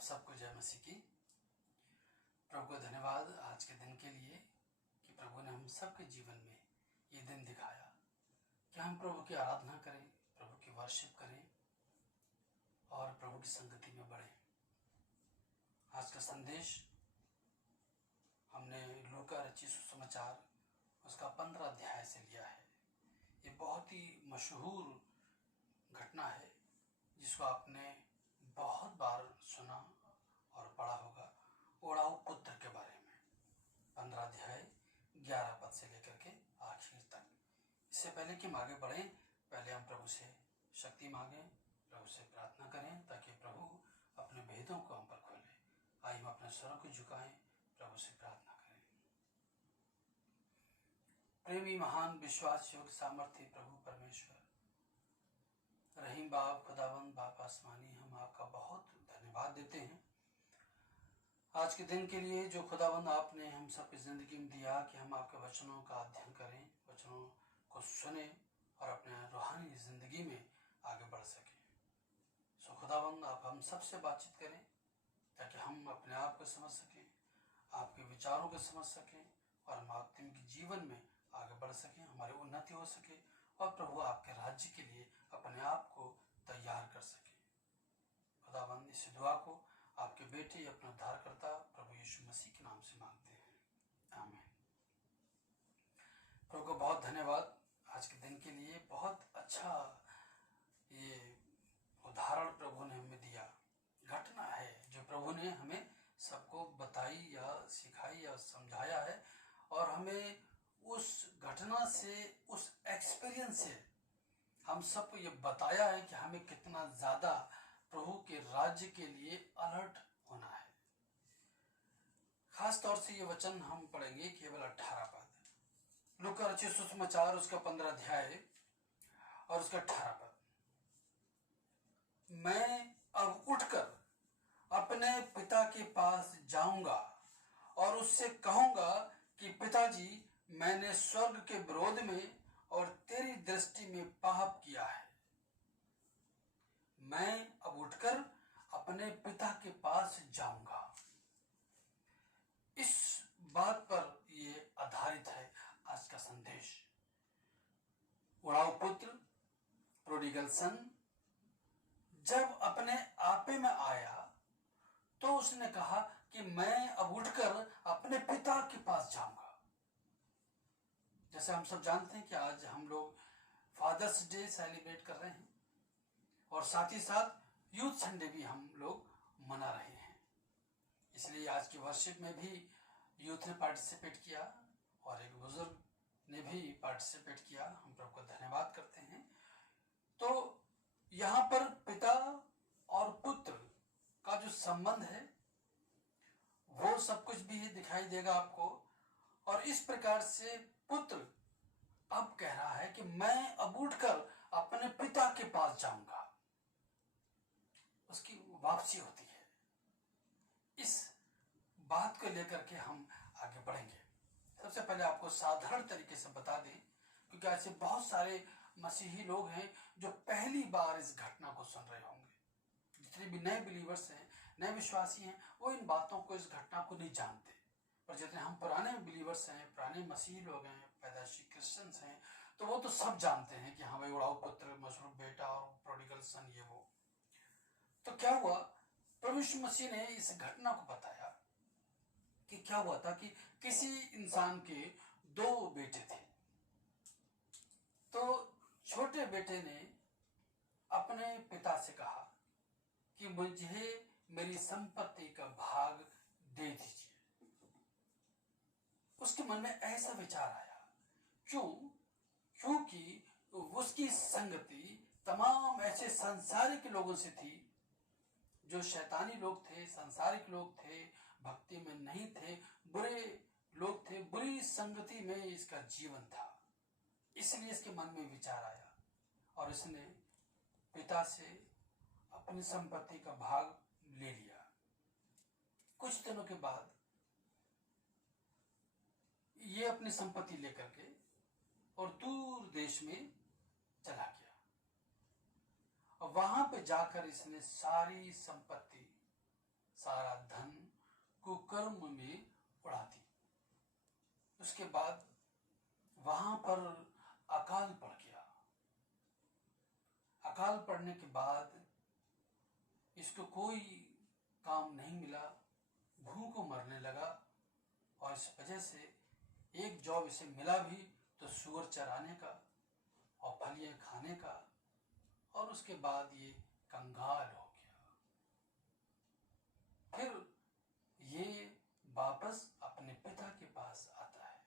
आप सबको जय मसीह की। प्रभु को धन्यवाद आज के दिन के लिए कि प्रभु ने हम सबके जीवन में ये दिन दिखाया कि हम प्रभु की आराधना करें, प्रभु की वर्शिप करें और प्रभु की संगति में बढ़ें। आज का संदेश हमने लूका रचित सुसमाचार उसका 15 अध्याय से लिया है। ये बहुत ही मशहूर घटना है जिसको आपने बहुत बार सुना और पढ़ा होगा, ओढ़ाऊ पुत्र के बारे में। 15 अध्याय 11 पद से लेकर के आखिर तक। इससे पहले कि हम आगे बढ़ें, पहले हम प्रभु से शक्ति मांगें, प्रभु से प्रार्थना करें ताकि प्रभु अपने भेदों को हम पर खोले। आइए हम अपने स्वरों को झुकाएं, प्रभु से प्रार्थना करें। प्रेमी महान विश्वास योग्य सामर्थ्य प्रभु परमेश्वर रहीम बाप खुदावंद बाप आसमानी, हम आपका बहुत धन्यवाद देते हैं आज के दिन के लिए जो खुदावंद आपने हम सबकी ज़िंदगी में दिया कि हम आपके वचनों का अध्ययन करें, वचनों को सुने और अपने रूहानी ज़िंदगी में आगे बढ़ सकें। सो खुदावंद आप हम सबसे बातचीत करें ताकि हम अपने आप को समझ सकें, आपके विचारों को समझ सकें और हम आपके जीवन में आगे बढ़ सकें, हमारी उन्नति हो सके और प्रभु आपके राज्य के लिए अपने आप को तैयार कर सके। खुदावंद इस दुआ को आपके बेटे अपना उद्धारकर्ता प्रभु यीशु मसीह के नाम से मांगते हैं, आमीन। प्रभु को बहुत धन्यवाद आज के दिन के लिए। बहुत अच्छा ये उदाहरण प्रभु ने हमें दिया, घटना है जो प्रभु ने हमें सबको बताई या सिखाई या समझाया है और हमें उस घटना से, उस एक्सपीरियंस से हम सबको ये बताया है कि हमें कितना ज़्यादा प्रभु के राज्य के लिए अलर्ट होना है। खास तौर से ये वचन हम पढ़ेंगे केवल 18 पद, लूका रचित सुसमाचार उसका 15 अध्याय और उसका 18 पद। मैं अब उठकर अपने पिता के पास जाऊंगा और उससे कहूंगा कि पिताजी, मैंने स्वर्ग के विरोध में और तेरी दृष्टि में पाप किया है। मैं अब उठकर अपने पिता के पास जाऊंगा। इस बात पर ये आधारित है आज का संदेश। उड़ाऊ पुत्र, प्रोडिगल सन, जब अपने आपे में आया तो उसने कहा कि मैं अब उठकर अपने पिता के पास जाऊंगा। जैसे हम सब जानते हैं कि आज हम लोग फादर्स डे सेलिब्रेट कर रहे हैं और साथ ही साथ यूथ संडे भी हम लोग मना रहे हैं। इसलिए आज की वर्शिप में भी यूथ ने पार्टिसिपेट किया और एक बुजुर्ग ने भी पार्टिसिपेट किया। हम प्रभु को धन्यवाद करते हैं। तो यहाँ पर पिता और पुत्र का जो संबंध है वो सब कुछ भी दिखाई देगा आपको। और इस प्रकार से पुत्र अब कह रहा है कि मैं अब उठकर अपने पिता के पास जाऊंगा। उसकी वापसी होती है। इस बात को लेकर के हम आगे बढ़ेंगे। सबसे पहले आपको साधारण तरीके से बता दें, क्योंकि ऐसे बहुत सारे मसीही लोग हैं जो पहली बार इस घटना को सुन रहे होंगे। जितने भी नए बिलीवर्स हैं, नए विश्वासी हैं, वो इन बातों को, इस घटना को नहीं जानते। पर जितने हम पुराने बिलीवर्स हैं, पुराने मसीही लोग हैं, पैदाशी क्रिश्चियंस हैं, तो वो तो सब जानते हैं कि हाँ भाई, उड़ाऊ पुत्र, मशरूफ बेटा और प्रोडिगल सन, ये वो। तो क्या हुआ, प्रभु यीशु मसीह ने इस घटना को बताया कि क्या हुआ था कि किसी इंसान के 2 बेटे थे। तो छोटे बेटे ने अपने पिता से कहा कि मुझे मेरी संपत्ति का भाग दे दीजिए। उसके मन में ऐसा विचार आया। क्योंकि उसकी संगति तमाम ऐसे सांसारिक लोगों से थी जो शैतानी लोग थे, सांसारिक लोग थे, भक्ति में नहीं थे, बुरे लोग थे, बुरी संगति में इसका जीवन था। इसलिए इसके मन में विचार आया और इसने पिता से अपनी संपत्ति का भाग ले लिया। कुछ दिनों के बाद ये अपनी संपत्ति लेकर के और दूर देश में चला गया और वहां पे जाकर इसने सारी संपत्ति सारा धन कुकर्म में उड़ा दी। उसके बाद वहां पर अकाल पड़ गया। अकाल पड़ने के बाद इसको कोई काम नहीं मिला, भूख को मरने लगा। और इस वजह से एक जॉब इसे मिला भी तो सुअर चराने का और फलियां खाने का, और उसके बाद ये कंगाल हो गया। फिर ये वापस अपने पिता के पास आता है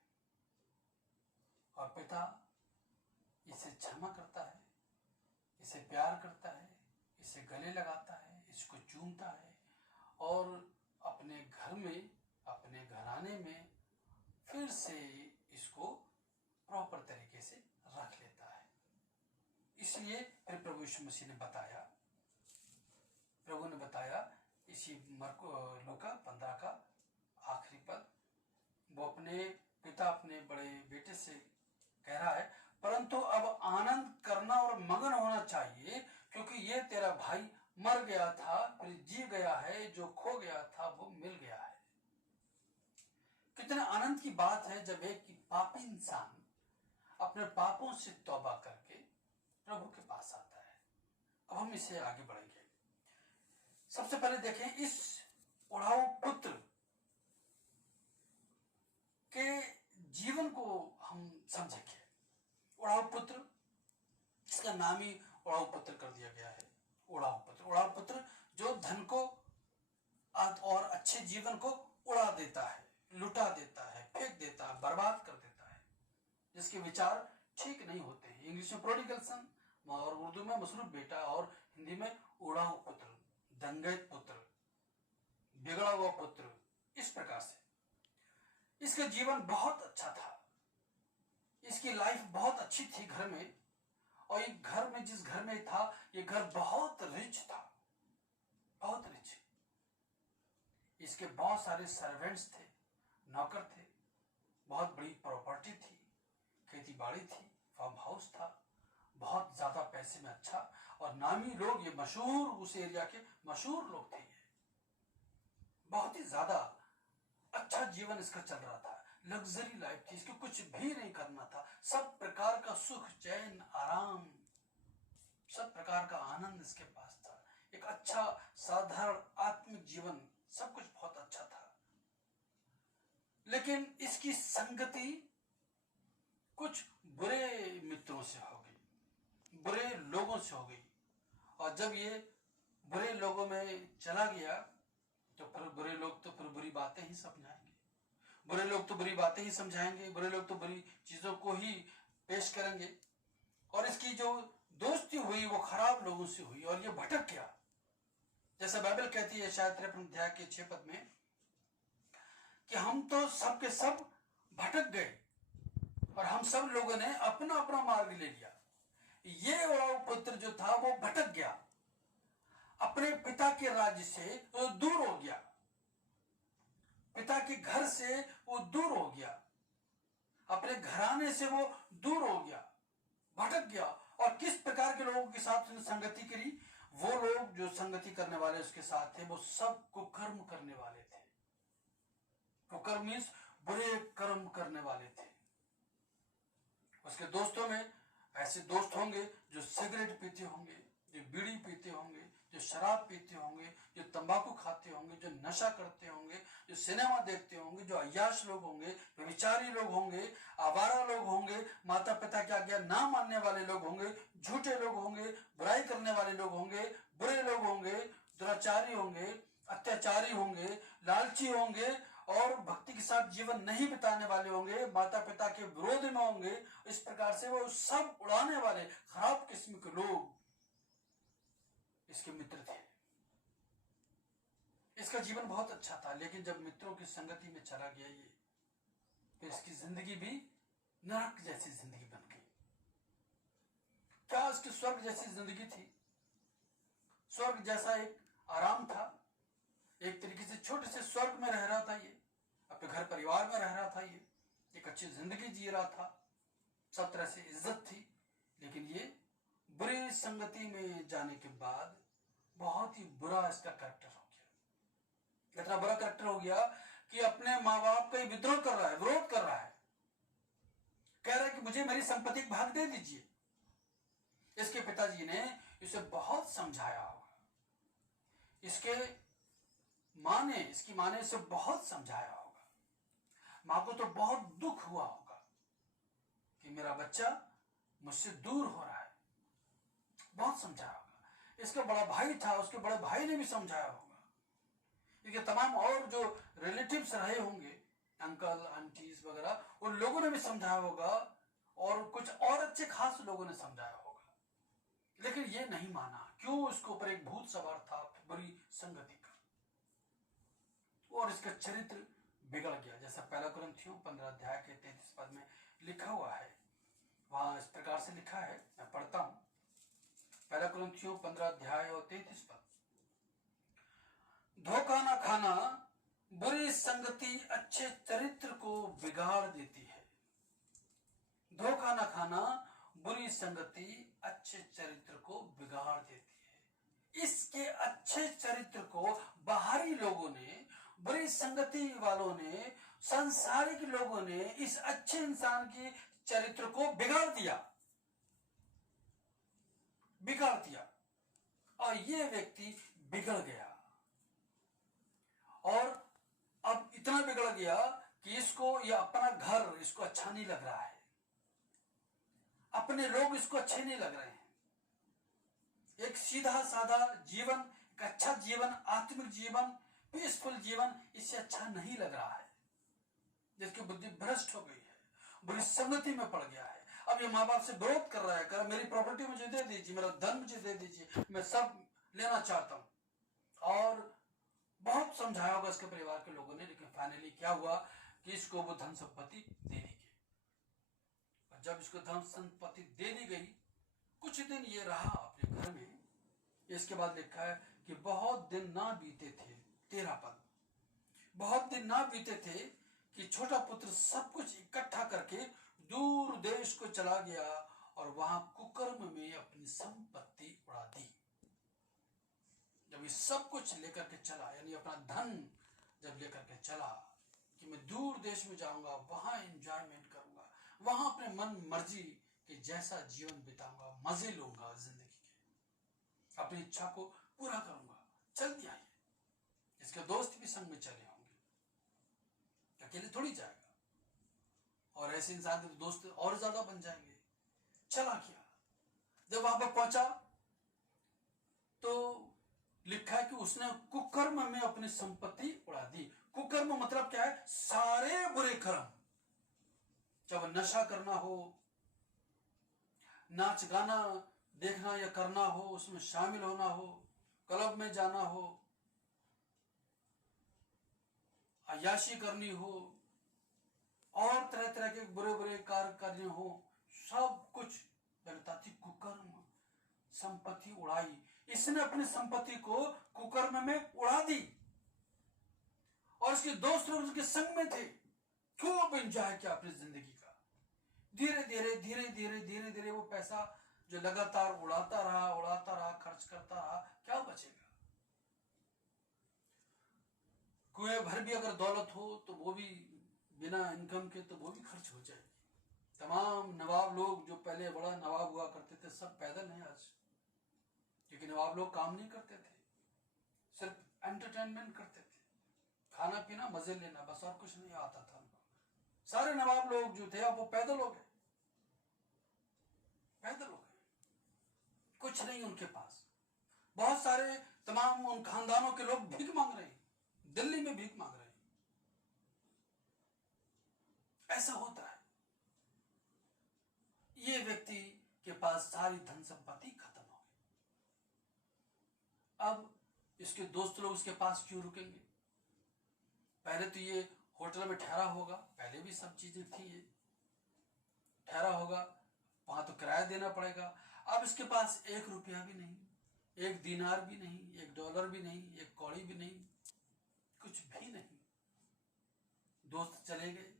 और पिता इसे क्षमा करता है, इसे प्यार करता है, इसे गले लगाता है, इसको चूमता है और अपने घर में, अपने घराने में फिर से इसको प्रॉपर तरीके से रख लेता है। इसलिए फिर प्रभु यीशु मसीह ने बताया, प्रभु ने बताया इसी लूका 15 का आखिरी पद, वो अपने पिता, अपने बड़े बेटे से कह रहा है, परंतु अब आनंद करना और मगन होना चाहिए, क्योंकि ये तेरा भाई मर गया था फिर जी गया है, जो खो गया था वो मिल गया है। कितने आनंद की बात है जब एक पापी इंसान अपने पापों से तौबा करके प्रभु के पास आता है। अब हम इसे आगे बढ़ेंगे। सबसे पहले देखें इस उड़ाऊ पुत्र के जीवन को हम समझेंगे। उड़ाऊ पुत्र, इसका नाम ही उड़ाऊ पुत्र कर दिया गया है। उड़ाऊ पुत्र, उड़ाऊ पुत्र जो धन को और अच्छे जीवन को उड़ा देता है, लुटा देता है, फेंक देता है, बर्बाद कर देता है, जिसके विचार ठीक नहीं होते हैं। इंग्लिश में प्रोडिगल सन और उर्दू में मसरूफ बेटा और हिंदी में उड़ाऊ पुत्र, दंगैत पुत्र, बिगड़ा हुआ पुत्र। इस प्रकार से इसका जीवन बहुत अच्छा था, इसकी लाइफ बहुत अच्छी थी घर में, और एक घर में, जिस घर में था, ये घर बहुत रिच था, बहुत रिच। इसके बहुत सारे सर्वेंट्स थे, नौकर थे, बहुत बड़ी प्रॉपर्टी थी, खेती बाड़ी थी, फार्म हाउस था, बहुत ज्यादा पैसे में अच्छा और नामी लोग, ये मशहूर, उस एरिया के मशहूर लोग थे। ये बहुत ही ज्यादा अच्छा जीवन इसका चल रहा था, लग्जरी लाइफ थी, इसको कुछ भी नहीं करना था, सब प्रकार का सुख, चैन, आराम, सब प्रकार का आनंद इसके पास था। एक अच्छा साधारण आत्मिक जीवन, सब कुछ बहुत अच्छा था। लेकिन इसकी संगति कुछ बुरे मित्रों से हो गई, बुरे लोगों से हो गई, और जब ये बुरे लोगों में चला गया तो फिर बुरे लोग तो फिर बुरी बातें ही समझाएंगे, बुरे लोग तो बुरी बातें ही समझाएंगे, बुरे लोग तो बुरी चीजों को ही पेश करेंगे। और इसकी जो दोस्ती हुई वो खराब लोगों से हुई और ये भटक गया। जैसा बाइबल कहती है शायद 53 अध्याय के 6 पद में कि हम तो सब के सब भटक गए और हम सब लोगों ने अपना अपना मार्ग ले लिया। ये उड़ाऊ पुत्र जो था वो भटक गया, अपने पिता के राज्य से वो दूर हो गया, पिता के घर से वो दूर हो गया, अपने घराने से वो दूर हो गया, भटक गया। और किस प्रकार के लोगों के साथ उसने संगति करी? वो लोग जो संगति करने वाले उसके साथ थे वो सब कुकर्म करने वाले थे। कुकर्म मीन्स बुरे कर्म करने वाले थे। उसके दोस्तों में ऐसे दोस्त होंगे जो सिगरेट पीते होंगे, जो बीड़ी पीते होंगे, जो शराब पीते होंगे, जो तंबाकू खाते होंगे, जो नशा करते होंगे, जो सिनेमा देखते होंगे, जो अय्याश लोग होंगे, व्यभिचारी लोग होंगे, आवारा लोग होंगे, माता पिता की आज्ञा ना मानने वाले लोग होंगे, झूठे लोग होंगे, बुराई करने वाले लोग होंगे, बुरे लोग होंगे, दुराचारी होंगे, अत्याचारी होंगे, लालची होंगे और भक्ति के साथ जीवन नहीं बिताने वाले होंगे, माता पिता के विरोध में होंगे। इस प्रकार से वो सब उड़ाने वाले खराब किस्म के लोग इसके मित्र थे। इसका जीवन बहुत अच्छा था, लेकिन जब मित्रों की संगति में चला गया ये, फिर इसकी जिंदगी भी नरक जैसी जिंदगी बन गई। क्या इसकी स्वर्ग जैसी जिंदगी थी? स्वर्ग जैसा एक आराम था, एक तरीके से छोटे से स्वर्ग में रह रहा था ये, अपने घर परिवार में रह रहा था ये, एक अच्छी जिंदगी जी रहा था, सब तरह से इज्जत थी। लेकिन ये बुरी संगति में जाने के बाद बहुत ही बुरा इसका कैरेक्टर हो गया। इतना बड़ा करेक्टर हो गया कि अपने माँ बाप का विद्रोह कर रहा है, विरोध कर रहा है, कह रहा है कि मुझे मेरी संपत्ति का भाग दे दीजिए। इसके पिताजी ने इसे बहुत समझाया होगा, इसकी माँ ने इसे बहुत समझाया होगा। माँ को तो बहुत दुख हुआ होगा कि मेरा बच्चा मुझसे दूर हो रहा है, बहुत समझाया होगा। इसका बड़ा भाई था, उसके बड़े भाई ने भी समझाया होगा। इसके तमाम और जो रिलेटिव्स रहे होंगे, अंकल आंटीज वगैरह, उन लोगों ने भी समझाया होगा, और कुछ और अच्छे खास लोगों ने समझाया होगा, लेकिन ये नहीं माना। क्यों? उसके ऊपर एक भूत सवार था, बुरी संगति का, और इसका चरित्र बिगड़ गया। जैसा पहला कुरिन्थियों 15 अध्याय के 33 पद में लिखा हुआ है, वहां इस प्रकार से लिखा है, मैं पढ़ता हूं। पहला कुरिन्थियों 15 अध्याय और 33 पद। धोखा न खाना, बुरी संगति अच्छे चरित्र को बिगाड़ देती है। धोखा न खाना, बुरी संगति अच्छे चरित्र को बिगाड़ देती है। इसके अच्छे चरित्र को बाहरी लोगों ने, बुरी संगति वालों ने, सांसारिक लोगों ने इस अच्छे इंसान की चरित्र को बिगाड़ दिया, और ये व्यक्ति बिगड़ गया। और अब इतना बिगड़ गया कि इसको ये अपना घर इसको अच्छा नहीं लग रहा है, अपने लोग इसको अच्छे नहीं लग रहे हैं। एक सीधा साधा जीवन, एक अच्छा जीवन, आत्मिक जीवन, पीसफुल जीवन इससे अच्छा नहीं लग रहा है। जिसकी बुद्धि भ्रष्ट हो गई है, बुरी संगति में पड़ गया है। अब ये माँ बाप से विरोध कर रहा है, कर मेरी प्रॉपर्टी मुझे दे दीजिए, मेरा धन मुझे दे दीजिए, मैं सब लेना चाहता हूं। और बहुत समझाया होगा इसके परिवार के लोगों ने, लेकिन फाइनली क्या हुआ कि इसको वो धन संपत्ति दे दी गई। और जब इसको धन संपत्ति दे दी गई, कुछ दिन ये रहा अपने घर में। इसके बाद लिखा है कि बहुत दिन ना बीते थे, 13 पद, बहुत दिन ना बीते थे कि छोटा पुत्र सब कुछ इकट्ठा करके दूर देश को चला गया और वहां कुकर्म में अपनी संपत्ति उड़ा दी। जब ये सब कुछ लेकर के चला, यानी अपना धन जब लेकर के चला कि मैं दूर देश में जाऊंगा, वहां एंजॉयमेंट करूंगा, वहां अपने मन मर्जी के जैसा जीवन बिताऊंगा, मजे लूंगा जिंदगी के, अपनी इच्छा को पूरा करूंगा, चल दिया ये। इसके दोस्त भी संग में चले होंगे, अकेले थोड़ी जाएगा, और ऐसे इंसान के दोस्त और ज्यादा बन जाएंगे। चला गया, जब वहां पर पहुंचा तो लिखा है कि उसने कुकर्म में अपनी संपत्ति उड़ा दी। कुकर्म मतलब क्या है? सारे बुरे कर्म। जब नशा करना हो, नाच गाना देखना या करना हो, उसमें शामिल होना हो, क्लब में जाना हो, अय्याशी करनी हो, और तरह तरह के बुरे बुरे कार्य करने हो, सब कुछ बताती कुकर्म। संपत्ति उड़ाई, इसने अपनी संपत्ति को कुकर्म में उड़ा दी, और इसके दोस्त लोग उसके संग में थे, खूब एंजॉय किया अपनी जिंदगी का। धीरे धीरे धीरे धीरे धीरे धीरे वो पैसा जो लगातार उड़ाता रहा, खर्च करता रहा, क्या बचेगा? कुएं भर भी अगर दौलत हो तो वो भी बिना इनकम के तो वो भी खर्च हो जाएगी। तमाम नवाब लोग जो पहले बड़ा नवाब हुआ करते थे, सब पैदल हैं आज, क्योंकि नवाब लोग काम नहीं करते थे, सिर्फ एंटरटेनमेंट करते थे, खाना पीना मजे लेना, बस, और कुछ नहीं आता था उनको। सारे नवाब लोग जो थे अब वो पैदल हो गए, कुछ नहीं उनके पास। बहुत सारे तमाम उन खानदानों के लोग भीख मांग रहे हैं, दिल्ली में भीख मांग रहे हैं। ऐसा होता है। ये व्यक्ति के पास सारी धन संपत्ति खत्म हो गई। अब इसके दोस्त लोग उसके पास क्यों रुकेंगे? पहले तो ये होटल में ठहरा होगा, पहले भी सब चीजें थी, ये ठहरा होगा, वहां तो किराया देना पड़ेगा। अब इसके पास 1 रुपया भी नहीं, 1 दिनार भी नहीं, 1 डॉलर भी नहीं, 1 कौड़ी भी नहीं, कुछ भी नहीं। दोस्त चले गए,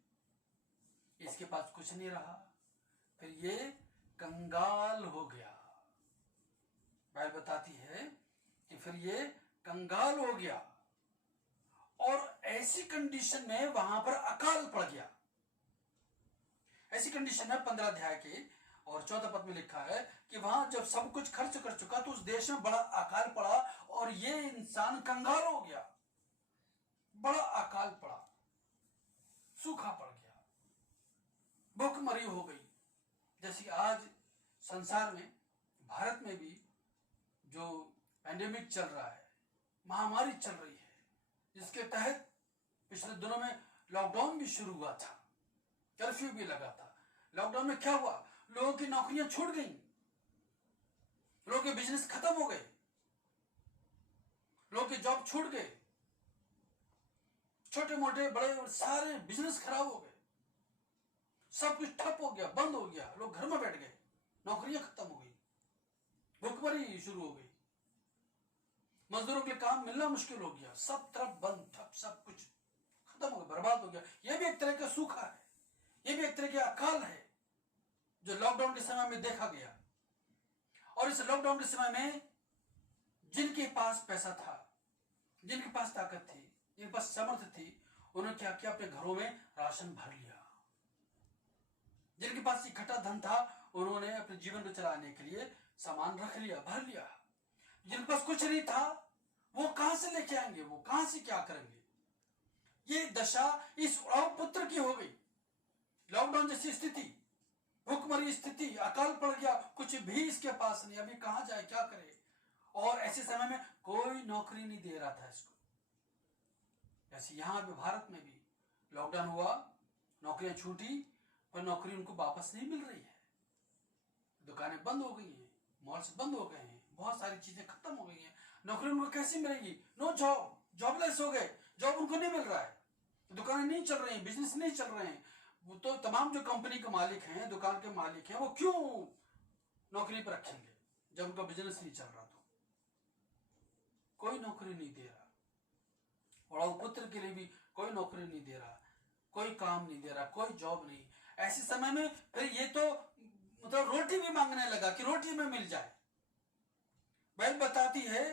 इसके पास कुछ नहीं रहा, फिर ये कंगाल हो गया। बाइबल बताती है कि फिर ये कंगाल हो गया, ऐसी कंडीशन में वहां पर अकाल पड़ गया। ऐसी कंडीशन में 15 अध्याय के और 14 पद में लिखा है कि वहां जब सब कुछ खर्च कर चुका तो उस देश में बड़ा अकाल पड़ा और ये इंसान कंगाल हो गया। बड़ा अकाल पड़ा, सूखा पड़ गया, भूखमरी हो गई। जैसे आज संसार में, भारत में भी जो पैंडेमिक चल रहा है, महामारी चल रही है, जिसके तहत पिछले दिनों में लॉकडाउन भी शुरू हुआ था, कर्फ्यू भी लगा था। लॉकडाउन में क्या हुआ? लोगों की नौकरियां छूट गई, लोगों के बिजनेस खत्म हो गए, लोगों के जॉब छूट गए, छोटे मोटे बड़े सारे बिजनेस खराब हो गए, सब कुछ ठप हो गया, बंद हो गया, लोग घर में बैठ गए, नौकरियां खत्म हो गई, भूखमरी शुरू हो गई, मजदूरों के काम मिलना मुश्किल हो गया, सब तरफ बंद ठप, सब कुछ खत्म हो गया, बर्बाद हो गया। यह भी एक तरह का सूखा है, यह भी एक तरह का अकाल है जो लॉकडाउन के समय में देखा गया। और इस लॉकडाउन के समय में जिनके पास पैसा था, जिनके पास ताकत थी, जिनके पास सामर्थ्य थी, उन्होंने क्या किया? अपने घरों में राशन भर लिया। जिनके पास इकट्ठा धन था, उन्होंने अपने जीवन को चलाने के लिए सामान रख लिया, भर लिया। जिनके पास कुछ नहीं था, वो कहां से लेके आएंगे? वो कहां से क्या करेंगे? ये दशा इस उड़ाऊ पुत्र की हो गई। लॉकडाउन जैसी स्थिति, भूखमरी स्थिति, अकाल पड़ गया, कुछ भी इसके पास नहीं, अभी कहां जाए, क्या करे? और ऐसे समय में कोई नौकरी नहीं दे रहा था इसको। ऐसे यहां भी भारत में भी लॉकडाउन हुआ, नौकरियां छूटी, पर नौकरी उनको वापस नहीं मिल रही है। दुकानें बंद हो गई हैं, मॉल्स बंद हो गए हैं, बहुत सारी चीजें खत्म हो गई हैं। नौकरी उनको कैसे मिलेगी? नो जॉब, जॉबलेस हो गए, जॉब उनको नहीं मिल रहा है, दुकानें नहीं चल रही हैं, बिजनेस नहीं चल रहे हैं। वो तो तमाम जो कंपनी के मालिक हैं, दुकान के मालिक हैं, वो क्यों नौकरी पर रखेंगे जब उनका बिजनेस नहीं चल रहा? तो कोई नौकरी नहीं दे रहा, और पुत्र के लिए भी कोई नौकरी नहीं दे रहा, कोई काम नहीं दे रहा, कोई जॉब नहीं। ऐसे समय में फिर ये तो मतलब रोटी भी मांगने लगा कि रोटी में मिल जाए। बाइबल बताती है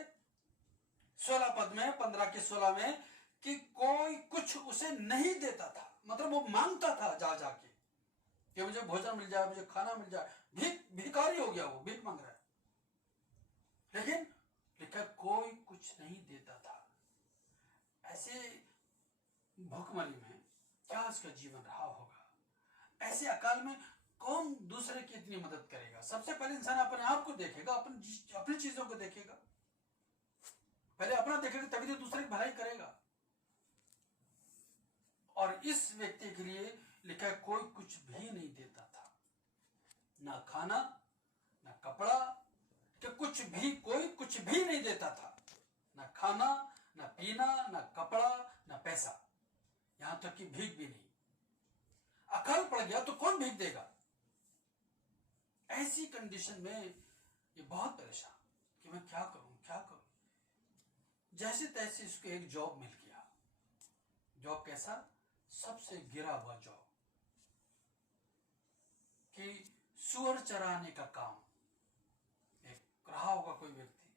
16 पद में, 15 के 16 में, कि कोई कुछ उसे नहीं देता था। मतलब वो मांगता था जा जाके कि मुझे भोजन मिल जाए, मुझे खाना मिल जाए। भिखारी हो गया, वो भीख मांग रहा है। लेकिन लिखा कोई कुछ नहीं देता था। ऐसे भूखमरी में क्या उसका जीवन रहा होगा? ऐसे अकाल में कौन दूसरे की इतनी मदद करेगा? सबसे पहले इंसान अपने आप को देखेगा, अपनी चीजों को देखेगा, पहले अपना देखेगा, तभी तो दूसरे की भलाई करेगा। और इस व्यक्ति के लिए लिखा है कोई कुछ भी नहीं देता था, ना खाना, ना कपड़ा, कि कुछ भी, कोई कुछ भी नहीं देता था, ना खाना, ना पीना, ना कपड़ा, ना पैसा, यहां तक कि भीख भी नहीं। अकाल पड़ गया तो कौन भीख देगा? ऐसी कंडीशन में ये बहुत परेशान कि मैं क्या करूं, क्या करूं। जैसे तैसे इसको एक जॉब मिल गया। जॉब कैसा? सबसे गिरा हुआ जॉब, कि सुअर चराने का काम। एक रहा होगा कोई व्यक्ति,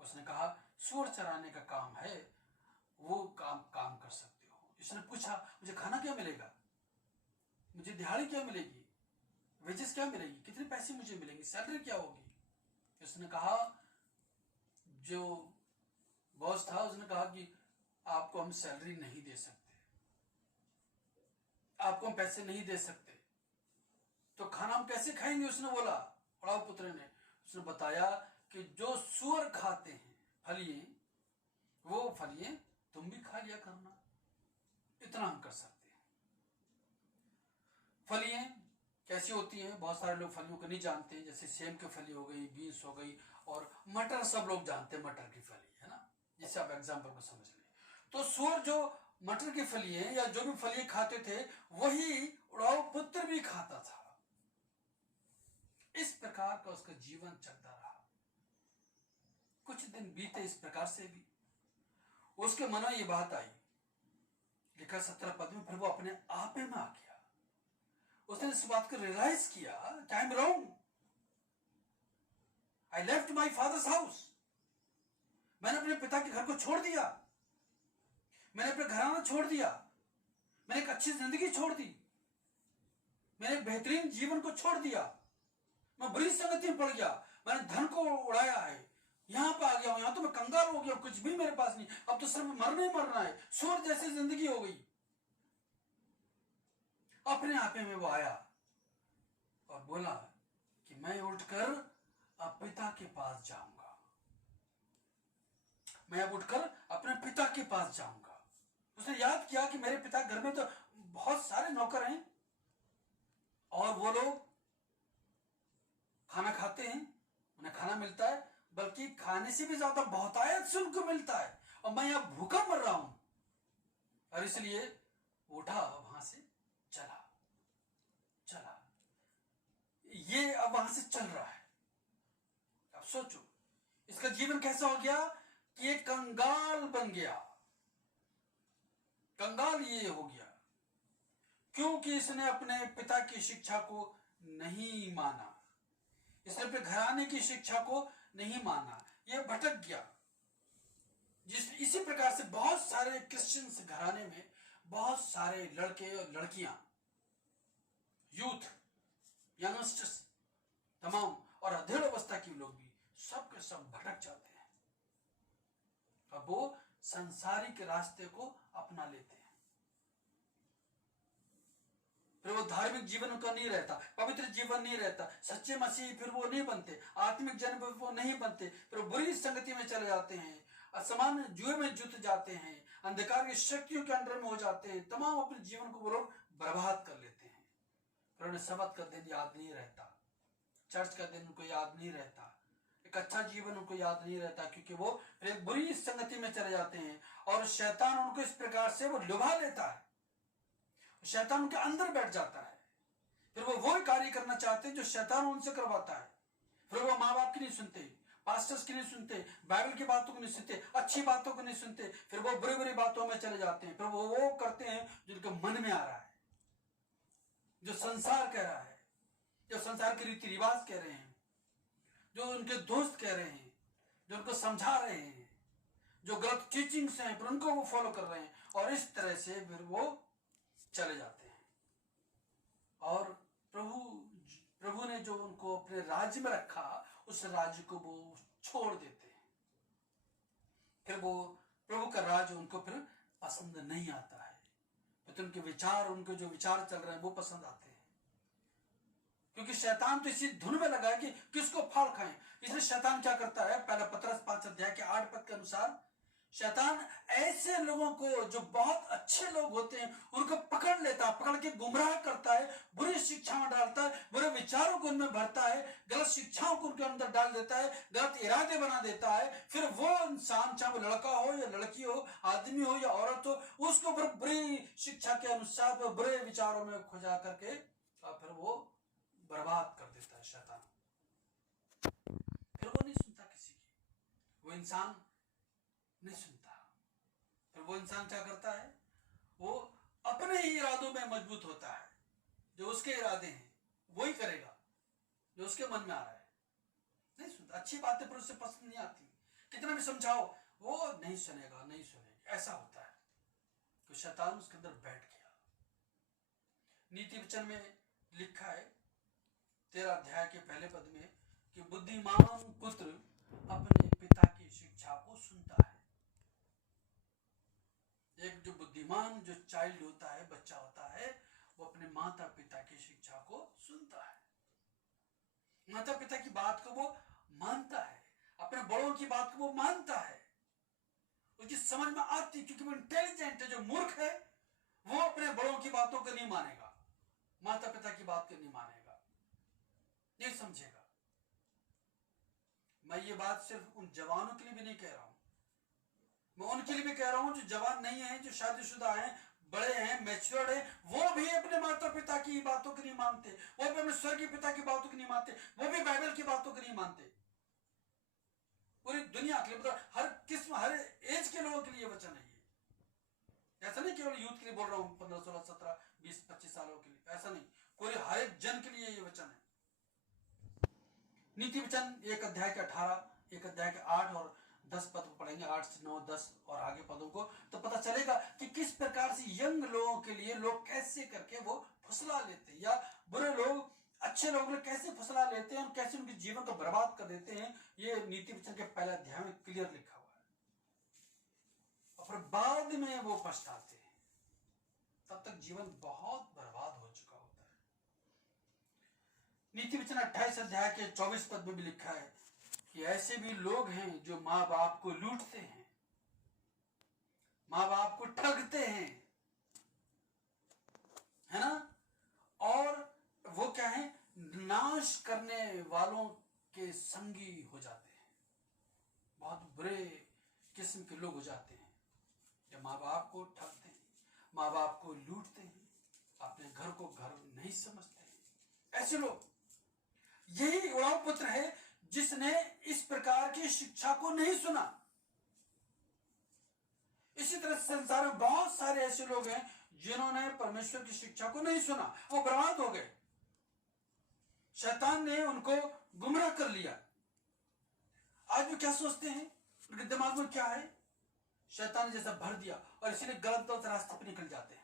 उसने कहा सुअर चराने का काम है, वो काम कर सकते हो। इसने पूछा मुझे खाना क्या मिलेगा, मुझे दिहाड़ी क्या मिलेगी, वेजेस क्या मिलेगी, कितने पैसे मुझे मिलेंगे, सैलरी क्या होगी? उसने कहा, जो बॉस था उसने कहा कि आपको हम सैलरी नहीं दे सकते, आपको हम पैसे नहीं दे सकते, तो खाना हम कैसे खाएंगे? उसने बोला, उड़ाऊ पुत्र ने। उसने बताया कि जो सुअर खाते हैं फलियां, वो फलियां तुम भी खा लिया करना, इतना हम कर सकते हैं। फलियां कैसी होती हैं? बहुत सारे लोग फलियों को नहीं जानते, जैसे सेम की फली हो गई, बीन्स हो गई, और मटर सब लोग जानते हैं, मटर की फली, है ना, जिससे आप एग्जाम्पल को समझ लें। तो सुअर जो मटर की फलियां या जो भी फलियां खाते थे, वही उड़ाऊ पुत्र भी खाता था। इस प्रकार का उसका जीवन चलता रहा। कुछ दिन बीते इस प्रकार से भी। उसके मन में ये बात आई, लिखा 17 पद में, फिर वो अपने आपे में आ गया। उसने इस बात को रियलाइज किया कि I am wrong, I left my father's house, मैंने अपने पिता के घर को छोड़ दिया, मैंने अपना घराना छोड़ दिया, मैंने एक अच्छी जिंदगी छोड़ दी, मैंने बेहतरीन जीवन को छोड़ दिया, मैं बुरी संगति में पड़ गया, मैंने धन को उड़ाया है, यहां पे आ गया हूं, यहां तो मैं कंगाल हो गया, कुछ भी मेरे पास नहीं, अब तो सिर्फ मरना है, सूर जैसी जिंदगी हो गई। अपने आपे में वो आया और बोला कि मैं उठकर अब पिता के पास जाऊंगा, मैं अब उठकर अपने पिता के पास जाऊंगा। उसने याद किया कि मेरे पिता घर में तो बहुत सारे नौकर हैं और वो लोग खाना खाते हैं, उन्हें खाना मिलता है, बल्कि खाने से भी ज्यादा बहुतायत से उनको मिलता है, और मैं यहां भूखा मर रहा हूं। और इसलिए उठा, वहां से चला, ये अब वहां से चल रहा है। अब सोचो इसका जीवन कैसा हो गया कि एक कंगाल बन गया। कंगाल ये हो गया क्योंकि इसने अपने पिता की शिक्षा को नहीं माना, इसने अपने घराने की शिक्षा को नहीं माना, यह भटक गया। इसी प्रकार से बहुत सारे क्रिश्चियंस घराने में बहुत सारे लड़के और लड़कियां, यूथ, यंगस्टर्स तमाम और अधेड़ अवस्था के लोग भी सब के सब भटक जाते हैं। अब वो संसारिक रास्ते को अपना लेते हैं, फिर वो धार्मिक जीवन उनका नहीं रहता, पवित्र जीवन नहीं रहता, सच्चे मसीह फिर वो नहीं बनते, आत्मिक जन वो नहीं बनते, फिर वो बुरी संगति में चले जाते हैं, असमान जुए में जुट जाते हैं, अंधकार की शक्तियों के अंडर में हो जाते हैं, तमाम अपने जीवन को वो लोग बर्बाद कर लेते हैं। फिर उन्हें सबत का दिन याद नहीं रहता, चर्च का दिन उनको याद नहीं रहता, एक अच्छा जीवन उनको याद नहीं रहता, क्योंकि वो एक बुरी संगति में चले जाते हैं और शैतान उनको इस प्रकार से वो लुभा लेता है, शैतान उनके अंदर बैठ जाता है। फिर वो वही कार्य करना चाहते हैं जो शैतान उनसे करवाता है। फिर वो माँ बाप की नहीं सुनते, पास्टर्स की नहीं सुनते, बाइबल की बातों को नहीं सुनते, अच्छी बातों को नहीं सुनते, फिर वो बुरी बुरी बातों में चले जाते हैं। फिर वो करते हैं जिनके मन में आ रहा है, जो संसार कह रहा है, जो संसार के रीति रिवाज कह रहे हैं, जो उनके दोस्त कह रहे हैं, जो उनको समझा रहे हैं, जो गलत टीचिंग्स हैं, फिर उनको वो फॉलो कर रहे हैं, और इस तरह से फिर वो चले जाते हैं। और प्रभु ने जो उनको अपने राज्य में रखा, उस राज्य को वो छोड़ देते हैं। फिर वो प्रभु का राज्य उनको फिर पसंद नहीं आता है, फिर उनके विचार, उनके जो विचार चल रहे हैं वो पसंद आते हैं, क्योंकि शैतान तो इसी धुन में लगा है कि किसको फाड़ खाएं। इसलिए शैतान क्या करता है, पहला पतरस 5 अध्याय के 8 पद के अनुसार, शैतान ऐसे लोगों को जो बहुत अच्छे लोग होते हैं उनको पकड़ लेता है, पकड़ के गुमराह करता है, बुरी शिक्षा में डालता है, बुरे विचारों को उनमें भरता है, गलत शिक्षाओं को उनके अंदर डाल देता है, गलत इरादे बना देता है। फिर वो इंसान, चाहे वो लड़का हो या लड़की हो, आदमी हो या औरत हो, उसको फिर बुरी शिक्षा के अनुसार बुरे विचारों में खुजा करके फिर वो बर्बाद कर देता है शैतान। फिर वो नहीं सुनता किसी की, वो इंसान नहीं सुनता। फिर वो इंसान क्या करता है, वो अपने ही इरादों में मजबूत होता है, जो उसके इरादे हैं वही करेगा, जो उसके मन में आ रहा है। नहीं सुनता, अच्छी बातें पर उसे पसंद नहीं आती, कितना भी समझाओ वो नहीं सुनेगा, नहीं सुनेगी, ऐसा होता है। तो शैतान उसके अंदर बैठ गया। नीति वचन में लिखा है 13 अध्याय के पहले पद में कि बुद्धिमान पुत्र अपने पिता की शिक्षा को सुनता है। एक जो बुद्धिमान जो चाइल्ड होता है, बच्चा होता है, वो अपने माता पिता की शिक्षा को सुनता है, माता पिता की बात को वो मानता है, अपने बड़ों की बात को वो मानता है, उसकी समझ में आती, क्योंकि वो इंटेलिजेंट है। जो मूर्ख है वो अपने बड़ों की बातों को नहीं मानेगा, माता पिता की बात को नहीं मानेगा, नहीं समझेगा। मैं ये बात सिर्फ उन जवानों के लिए भी नहीं कह रहा हूं, मैं उनके लिए भी कह रहा हूं जो जवान नहीं है, जो शादीशुदा हैं, बड़े हैं, मैच्योर्ड हैं, वो भी अपने माता पिता की बातों को नहीं मानते, वो भी अपने स्वर्गीय पिता की बातों को नहीं मानते, वो भी बाइबल की बातों को नहीं मानते। पूरी दुनिया के लिए, मतलब हर किस्म, हर एज के लोगों के लिए वचन है ये। ऐसा नहीं केवल यूथ के लिए बोल रहा हूं, 15, 16, 17, 20, 25 सालों के लिए, ऐसा नहीं, पूरे हर एक जन के लिए ये वचन है। नीति वचन 1 अध्याय के 18, 1 अध्याय के 8 और 10 पद को पढ़ेंगे, 8 से 9, 10 और आगे पदों को, तो पता चलेगा कि किस प्रकार से यंग लोगों के लिए लोग कैसे करके वो फुसला लेते हैं, या बुरे लोग अच्छे लोग कैसे फुसला लेते हैं और कैसे उनके जीवन को बर्बाद कर देते हैं। ये नीति वचन के पहले अध्याय में क्लियर लिखा हुआ है। और फिर बाद में वो पछताते हैं, तब तक जीवन बहुत बर्बाद हो चुका होता है। नीति वचन 28 अध्याय के 24 पद में भी लिखा है कि ऐसे भी लोग हैं जो माँ बाप को लूटते हैं, माँ बाप को ठगते हैं, है ना, और वो क्या है, नाश करने वालों के संगी हो जाते हैं। बहुत बुरे किस्म के लोग हो जाते हैं जो माँ बाप को ठगते हैं, माँ बाप को लूटते हैं, अपने घर को घर नहीं समझते हैं। ऐसे लोग, यही उड़ाऊ पुत्र है जिसने इस प्रकार की शिक्षा को नहीं सुना। इसी तरह संसार में बहुत सारे ऐसे लोग हैं जिन्होंने परमेश्वर की शिक्षा को नहीं सुना, वो बर्बाद हो गए। शैतान ने उनको गुमराह कर लिया। आज भी क्या सोचते हैं, उनके दिमाग में क्या है, शैतान जैसा भर दिया, और इसीलिए गलत गलत रास्ते पर निकल जाते हैं।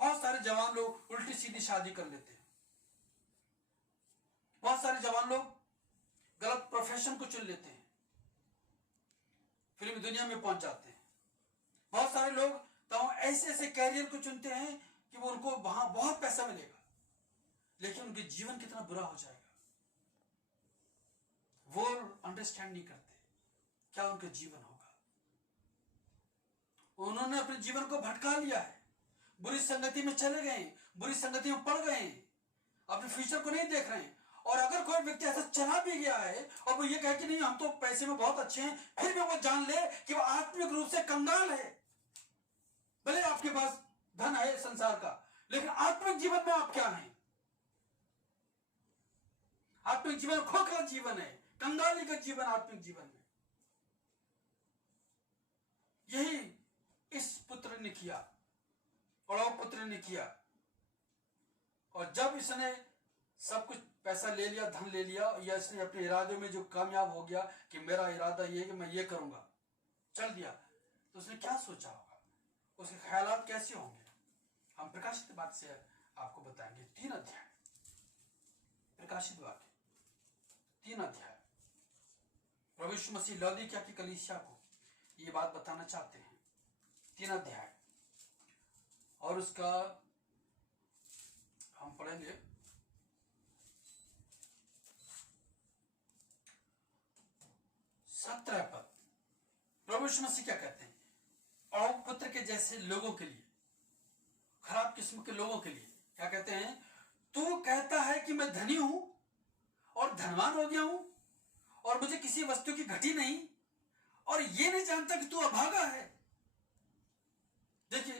बहुत सारे जवान लोग उल्टी सीधी शादी कर लेते हैं, बहुत सारे जवान लोग गलत प्रोफेशन को चुन लेते हैं, फिल्म दुनिया में पहुंच जाते हैं। बहुत सारे लोग तो ऐसे ऐसे कैरियर को चुनते हैं कि वो उनको वहां बहुत पैसा मिलेगा, लेकिन उनके जीवन कितना बुरा हो जाएगा वो अंडरस्टैंड नहीं करते क्या उनका जीवन होगा। उन्होंने अपने जीवन को भटका लिया है, बुरी संगति में चले गए, बुरी संगति में पड़ गए, अपने फ्यूचर को नहीं देख रहे हैं। और अगर कोई व्यक्ति ऐसा चला भी गया है और वो ये कहे कि नहीं हम तो पैसे में बहुत अच्छे हैं, फिर भी वो जान ले कि वो आत्मिक रूप से कंगाल है। भले आपके पास धन है संसार का, लेकिन आत्मिक जीवन में आप क्या हैं? आत्मिक जीवन खोखला जीवन है, कंगाली का जीवन आत्मिक जीवन में। यही इस पुत्र ने किया और वो पुत्र ने किया। और जब इसने सब कुछ पैसा ले लिया, धन ले लिया, या इसने अपने इरादे में जो कामयाब हो गया कि मेरा इरादा ये है कि मैं ये करूंगा, चल दिया, तो उसने क्या सोचा होगा, उसके ख्यालात कैसे होंगे? हम प्रकाशित बात से आपको बताएंगे। 3 अध्याय प्रकाशित वाक्य, 3 अध्याय। प्रभु यीशु मसीह लौदीकिया की कलीसिया को ये बात बताना चाहते हैं। 3 अध्याय और उसका हम पढ़ेंगे 17 पद। प्रभु यीशु मसीह क्या कहते हैं? और पुत्र के जैसे लोगों के लिए, खराब किस्म के लोगों के लिए क्या कहते हैं? तू कहता है कि मैं धनी हूं और धनवान हो गया हूं और मुझे किसी वस्तु की घटी नहीं, और ये नहीं जानता कि तू अभागा है। देखिए,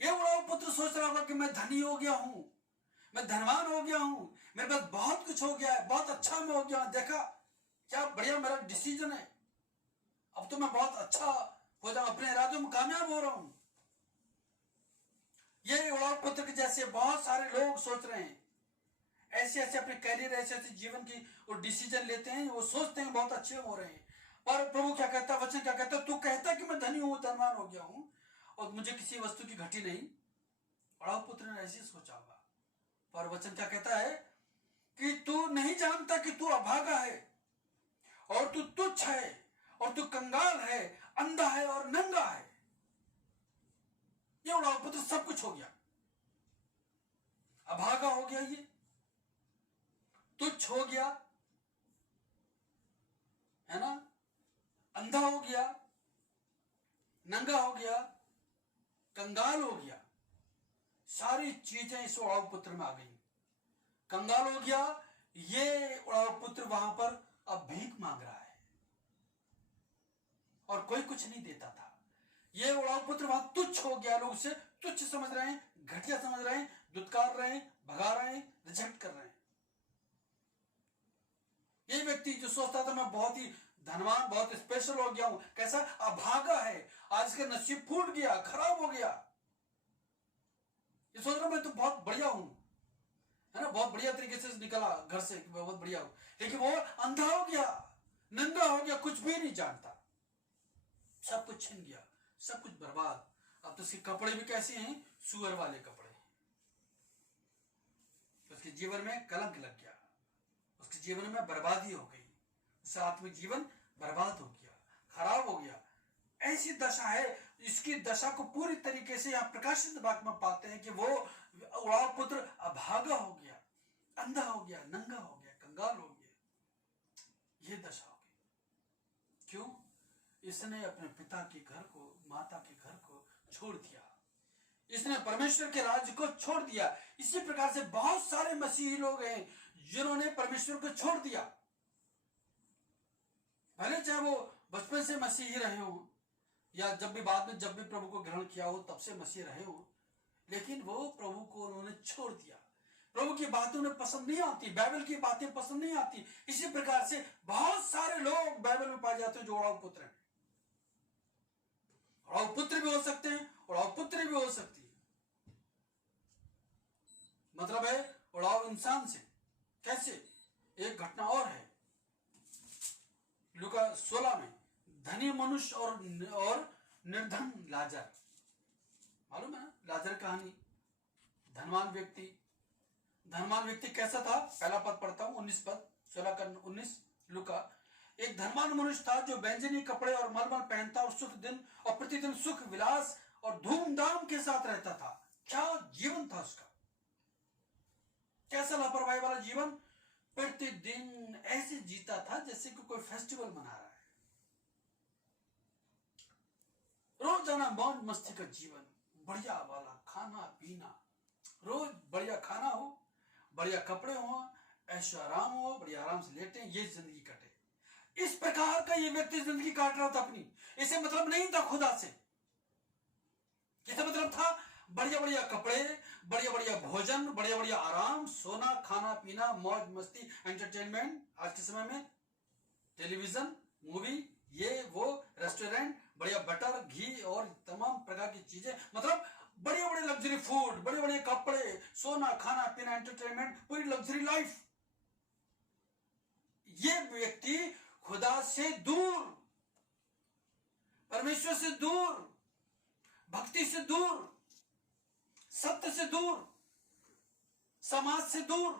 ये बड़ा पुत्र सोच रहा होगा कि मैं धनी हो गया हूं, मैं धनवान हो गया हूं, मेरे पास बहुत कुछ हो गया है, बहुत अच्छा मैं हो गया, देखा क्या बढ़िया मेरा डिसीजन है, अब तो मैं बहुत अच्छा हो जाऊं, अपने इरादों में कामयाब हो रहा हूं। ये उड़ाऊ पुत्र के जैसे बहुत सारे लोग सोच रहे हैं, ऐसे ऐसे अपने कैरियर, ऐसे ऐसे जीवन की वो डिसीजन लेते हैं, वो सोचते हैं बहुत अच्छे हो रहे हैं। पर प्रभु क्या कहता है, वचन क्या कहता है? तू कहता है कि मैं धनी हूं, धनवान हो गया हूं और मुझे किसी वस्तु की घटी नहीं। उड़ाऊ पुत्र ने ऐसे सोचा होगा, पर वचन क्या कहता है कि तू नहीं जानता कि तू अभागा है और तू तुच्छ है और तू कंगाल है, अंधा है और नंगा है। ये उड़ाऊ पुत्र सब कुछ हो गया, अभागा हो गया, ये तुच्छ हो गया, है ना, अंधा हो गया, नंगा हो गया, कंगाल हो गया। सारी चीजें इस उड़ाऊ पुत्र में आ गई। कंगाल हो गया, ये उड़ाऊ पुत्र वहां पर अब भीख मांग रहा है और कोई कुछ नहीं देता था। ये उड़ाऊ पुत्र वहां तुच्छ हो गया, लोग उसे तुच्छ समझ रहे हैं, घटिया समझ रहे हैं, दुत्कार रहे हैं, भगा रहे हैं, रिजेक्ट कर रहे हैं। ये व्यक्ति जो सोचता था मैं बहुत ही धनवान, बहुत स्पेशल हो गया हूं, कैसा अभागा है, आज इसका नसीब फूट गया, खराब हो गया। ये सोच रहा मैं तो बहुत बढ़िया हूं, है ना, बहुत बढ़िया तरीके से निकला घर से, बहुत बढ़िया हूं, लेकिन वो अंधा हो गया, नंगा हो गया, कुछ भी नहीं जानता, सब कुछ छिन गया, सब कुछ बर्बाद। अब तो उसके कपड़े भी कैसे हैं? सुअर वाले कपड़े। उसके जीवन में कलंक लग गया, उसके जीवन में बर्बादी हो गई, उसका आत्मिक जीवन बर्बाद हो गया, खराब हो गया। ऐसी दशा है। इसकी दशा को पूरी तरीके से यहाँ प्रकाशित वाक्य में पाते हैं कि वो उड़ाव पुत्र अभागा हो गया, अंधा हो गया, नंगा हो गया, कंगाल हो गया। ये दशा हो गई। क्यों? इसने अपने पिता के घर को, माता के घर को छोड़ दिया, इसने परमेश्वर के राज्य को छोड़ दिया। इसी प्रकार से बहुत सारे मसीही लोग हैं जिन्होंने परमेश्वर को छोड़ दिया। भले चाहे वो बचपन से मसीही रहे हो या जब भी बाद में जब भी प्रभु को ग्रहण किया हो तब से मसीह रहे हो, लेकिन वो प्रभु को उन्होंने छोड़ दिया। प्रभु की बातें उन्हें पसंद नहीं आती, बाइबल की बातें पसंद नहीं आती। इसी प्रकार से बहुत सारे लोग बाइबल में पाए जाते हैं जो उड़ाऊ पुत्र हैं। उड़ाऊ पुत्र भी हो सकते हैं, उड़ाऊ पुत्री भी हो सकती है। मतलब है उड़ाऊ इंसान से। कैसे? एक घटना और है लूका 16 में, धनी मनुष्य और निर्धन लाजर। मालूम है ना लाजर कहानी? धनवान व्यक्ति कैसा था? पहला पद पढ़ता हूं, 19 पद, 16 का 19 लूका। एक धनवान मनुष्य था जो बैंजनी कपड़े और मलमल पहनता और सुख दिन और प्रतिदिन सुख विलास और धूमधाम के साथ रहता था। क्या जीवन था उसका! कैसा लापरवाही वाला जीवन! प्रतिदिन ऐसे जीता था जैसे कि कोई फेस्टिवल मना रहा है। रोजाना मौज मस्ती का जीवन, बढ़िया वाला खाना पीना, रोज बढ़िया खाना हो, बढ़िया कपड़े हो, ऐशो आराम हो, बढ़िया आराम से लेटे, ये जिंदगी कटे। इस प्रकार का ये व्यक्ति जिंदगी काट रहा था अपनी। इसे मतलब नहीं था खुदा से, इसे मतलब था बढ़िया बढ़िया कपड़े, बढ़िया बढ़िया भोजन, बढ़िया बढ़िया आराम, सोना, खाना पीना, मौज मस्ती, एंटरटेनमेंट। आज के समय में टेलीविजन, मूवी, ये वो, रेस्टोरेंट, बढ़िया बटर घी और तमाम प्रकार की चीजें, मतलब बड़े बड़े लग्जरी फूड, बड़े बड़े कपड़े, सोना, खाना पीना, एंटरटेनमेंट, पूरी लग्जरी लाइफ। ये व्यक्ति खुदा से दूर, परमेश्वर से दूर, भक्ति से दूर, सत्य से दूर, समाज से दूर,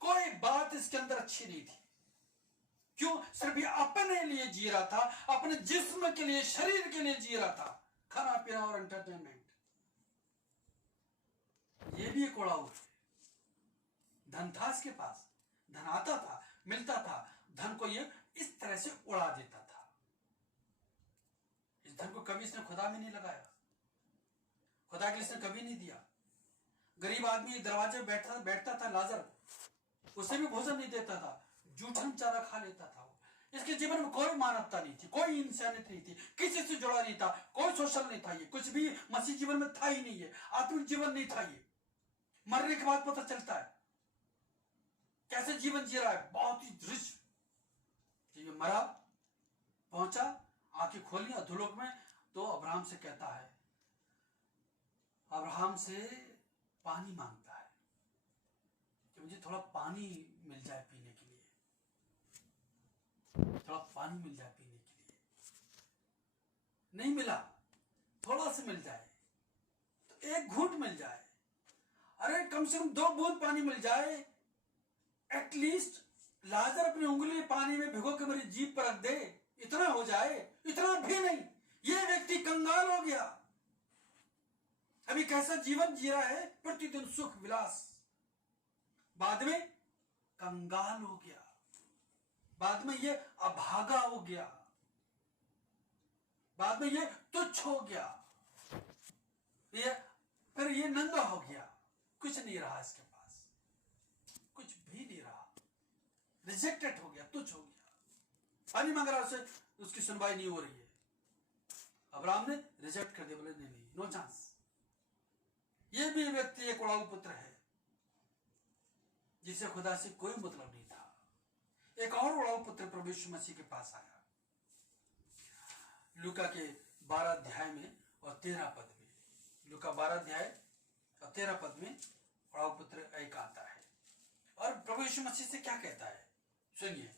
कोई बात इसके अंदर अच्छी नहीं थी। क्यों? सिर्फ ये अपने लिए जी रहा था, अपने जिस्म के लिए, शरीर के लिए जी रहा था, खाना पीना और एंटरटेनमेंट। ये भी एक उड़ाऊ है। धन था इसके पास, धन आता था, मिलता था, धन को ये इस तरह से उड़ा देता था। इस धन को कभी इसने खुदा में नहीं लगाया, खुदा के लिए इसने कभी नहीं दिया। गरीब आदमी दरवाजे बैठता था लाजर, उसे भी भोजन नहीं देता था, जूठन चारा खा लेता था। इसके जीवन में कोई मानवता नहीं थी, कोई इंसानियत नहीं थी, किसी से जुड़ा नहीं था, कोई सोशल नहीं था, ये कुछ भी मसीह जीवन में था ही नहीं, है आत्मिक जीवन नहीं था। ये मरने के बाद पता चलता है कैसे जीवन जी रहा है, बहुत ही दृश्य। ये मरा, पहुंचा, आंखें खोली अधोलोक में, तो अब्राहम से कहता है, अब्राहम से पानी मांगता है कि मुझे थोड़ा पानी मिल जाए पीने के लिए, थोड़ा पानी मिल जाए पीने के लिए। नहीं मिला, थोड़ा सा मिल जाए तो एक घूंट मिल जाए, अरे कम से कम 2 बूंद पानी मिल जाए, एटलीस्ट लाजर अपनी उंगली पानी में भिगो के मेरी जीभ पर रख दे, इतना हो जाए। इतना भी नहीं, ये व्यक्ति कंगाल हो गया। अभी कैसा जीवन जी रहा है, प्रतिदिन सुख विलास, बाद में कंगाल हो गया, बाद में ये अभागा हो गया, बाद में ये तुच्छ हो गया, फिर ये नंगा हो गया, कुछ नहीं रहा इसके पास, कुछ भी नहीं रहा, रिजेक्टेड हो गया, तुच्छ हो गया। पानी मांग रहा, उसे उसकी सुनवाई नहीं हो रही है। अब्राहम ने रिजेक्ट कर दिया, बोले नहीं, नो चांस। ये भी व्यक्ति एक उड़ाऊ पुत्र है जिसे खुदा से कोई मतलब नहीं था। एक और उड़ाऊ पुत्र प्रभु यीशु मसीह के पास आया, लूका के 12 अध्याय में और 13 पद में। लूका 12 अध्याय और 13 पद में उड़ाऊ पुत्र एक आता है और प्रभु यीशु मसीह से क्या कहता है, सुनिए।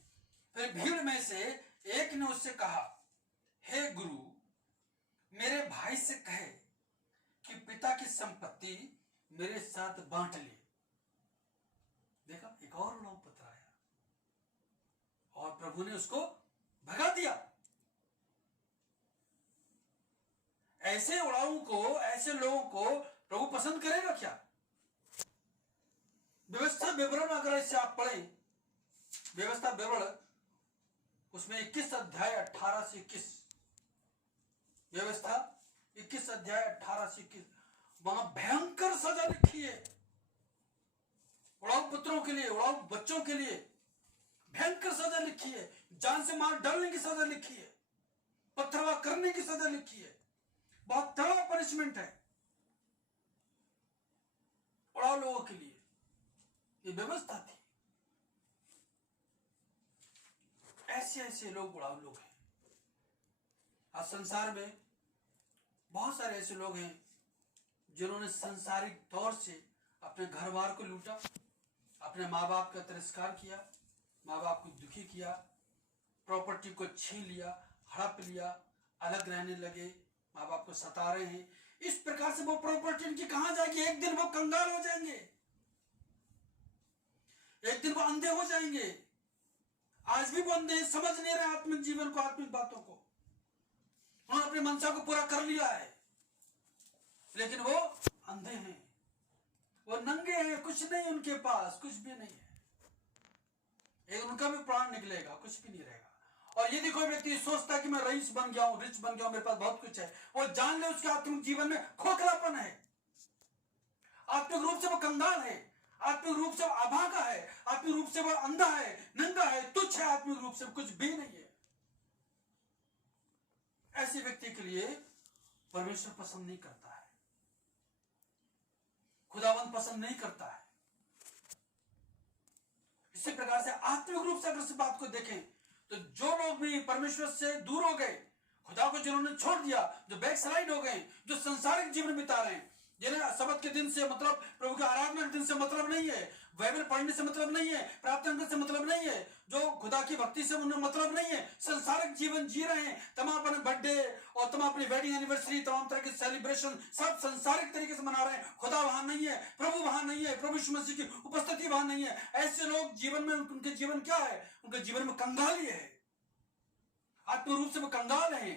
फिर भीड़ में से एक ने उससे कहा, हे गुरु, मेरे भाई से कहे कि पिता की संपत्ति मेरे साथ बांट ले। देखा, एक और उड़ाऊ पुत्र आया और प्रभु ने उसको भगा दिया। ऐसे उड़ाऊ को, ऐसे लोगों को प्रभु पसंद करेगा क्या? व्यवस्था विवरण अगर ऐसे आप पढ़ें, व्यवस्था विवरण उसमें 21 अध्याय 18 से 21, व्यवस्था 21 अध्याय 18 से 21, वहां भयंकर सजा लिखी है उड़ाऊ पुत्रों के लिए, उड़ाऊ बच्चों के लिए भयंकर सजा लिखी है। जान से मार डालने की सजा लिखी है, पत्थरवाह करने की सजा लिखी है। बहुत तगड़ा पनिशमेंट है उड़ाऊ लोगों के लिए। ये व्यवस्था थी। ऐसे ऐसे लोग उड़ाऊ लोग हैं। आज संसार में बहुत सारे ऐसे लोग हैं जिन्होंने सांसारिक तौर से अपने घर बार को लूटा, अपने माँ बाप का तिरस्कार किया, माँ बाप को दुखी किया, प्रॉपर्टी को छीन लिया, हड़प लिया, अलग रहने लगे, माँ बाप को सता रहे हैं। इस प्रकार से वो प्रॉपर्टी इनकी कहां जाएगी? एक दिन वो कंगाल हो जाएंगे, एक दिन वो अंधे हो जाएंगे। आज भी वो अंधे हैं, समझ नहीं रहे आत्मिक जीवन को, आत्मिक बातों को। उन्होंने अपनी मनसा को पूरा कर लिया है, लेकिन वो अंधे हैं, वो नंगे हैं, कुछ नहीं उनके पास, कुछ भी नहीं है। एक उनका भी प्राण निकलेगा, कुछ भी नहीं रहेगा। और यदि कोई व्यक्ति सोचता है कि मैं रईस बन गया हूं, रिच बन गया हूं, मेरे पास बहुत कुछ है, वो जान ले उसके आत्मिक जीवन में खोखलापन है, आत्मिक रूप से वो कंगाल है, आत्मिक रूप से वो अभागा है, आत्मिक रूप से वो अंधा है, नंगा है, तुच्छ है, आत्मिक रूप से कुछ भी नहीं है। ऐसे व्यक्ति के लिए परमेश्वर पसंद नहीं करता है, खुदावंद पसंद नहीं करता है। इसी प्रकार से आत्मिक रूप से अगर इस बात को देखें तो जो लोग भी परमेश्वर से दूर हो गए, खुदा को जिन्होंने छोड़ दिया, जो बैकस्लाइड हो गए, जो संसारिक जीवन बिता रहे हैं, जिन्हें सबत के दिन से मतलब, प्रभु की आराधना के दिन से मतलब नहीं है, बाइबल पढ़ने से मतलब नहीं है, प्रार्थना करने से मतलब नहीं है, जो खुदा की भक्ति से उन्हें मतलब नहीं है, संसारिक जीवन जी रहे हैं, तमाम अपने बर्थडे और तमाम अपनी वेडिंग एनिवर्सरी, तमाम तरह के सेलिब्रेशन सब संसारिक तरीके से मना रहे हैं, खुदा वहां नहीं है, प्रभु वहां नहीं है, प्रभु यीशु मसीह की उपस्थिति वहां नहीं है। ऐसे लोग जीवन में, उनके जीवन क्या है? उनके जीवन में कंगाली है, आत्मिक रूप से वो कंगाल हैं,